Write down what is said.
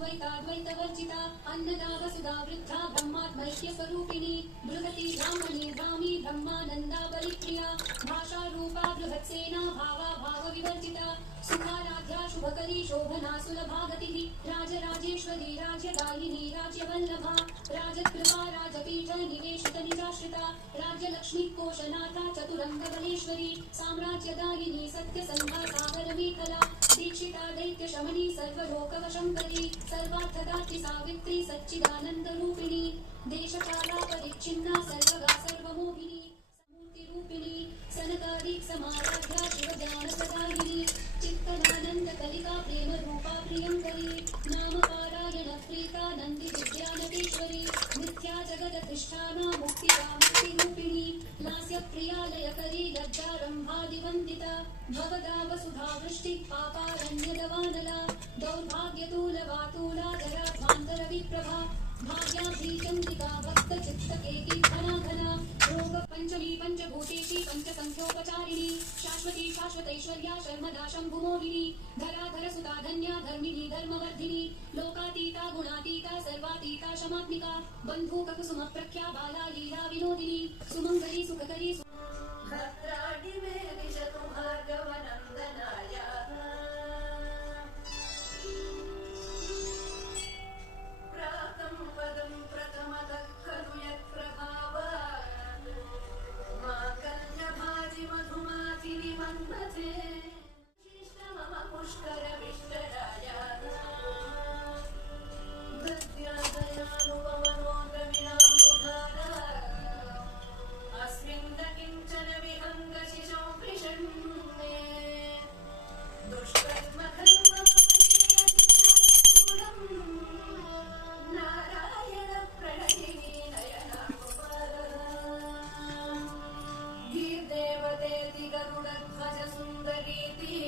द्वैताद्वैतवर्जिता अन्नदा वसुधा वृद्धा ब्रह्मात्मैक्य स्वरूपिणी बृहती ब्राह्मणी ब्राह्मी ब्रह्मानन्दा परिप्रिया भाषा रूपा बृहत्सेना भावा भाव विवर्जिता सुखाराध्या शुभकरी शोभना सुलभा गतिः राजराजेश्वरी राज्यदायिनी राज्यवल्लभा राजकृपा राजपीठ निवेशित निजाश्रिता राज्यलक्ष्मी कोशनाथा चतुरङ्गबलेश्वरी साम्राज्यदायिनी सत्यसन्धा सागरमेखला दीक्षिता दैत्यशमनी सर्वलोकवशङ्करी सर्वार्थदात्रि सावित्री सच्चिदानन्दरूपिणी देशकाला परिच्छिन्ना सर्वगा सर्वमोहिनी समूर्तिरूपिणी सनकादिक समाराध्या शिवज्ञानप्रदायिनी चित्तनानन्दकलिका प्रेमरूपा प्रियङ्करी नामपारायण प्रीता नन्दी विद्यानटेश्वरी मिथ्या जगदधिष्ठाना मुक्तिदा मुक्तिरूपिणी लास्यप्रियालयकरी लज्जारम्भादिवन्दिता भवदा वसुधा वृष्टिः पापारण्यदवानला दौर्भाग्यतूलवातूला जराध्वान्तरविप्रभा भाग्याभीचन्द्रिका भक्तचित्तकेकी घना घना रोग पञ्चमी पञ्चभूतेशी पञ्चसङ्ख्योपचारिणी शाश्वती शाश्वतैश्वर्या शर्मदा शम्भुमोहिनी धराधर सुता धन्या धर्मिणी धर्मवर्धिनी लोकातीता गुणातीता सर्वातीता शमात्मिका बन्धूककुसुम प्रख्या बाला लीला विनोदिनी सुमङ्गली सुखकरी भद्राणि मे दिशतु भार्गवनन्दनाय प्रातं पदं प्रथमतः खलु यत्प्रभावात् माकल्यभाजि मधुमातिनि मन्मथे मम पुष्करविष्टराय दद्यादयानुपमनो द्रविणाम्बुधारा अस्मिन् न किञ्चन विहङ्गशिशौ वृषण्मे दुष्कर्म नारायण प्रणयिनी नयनाकुमार धीर्देवतेति गरुडध्वज सुन्दरीति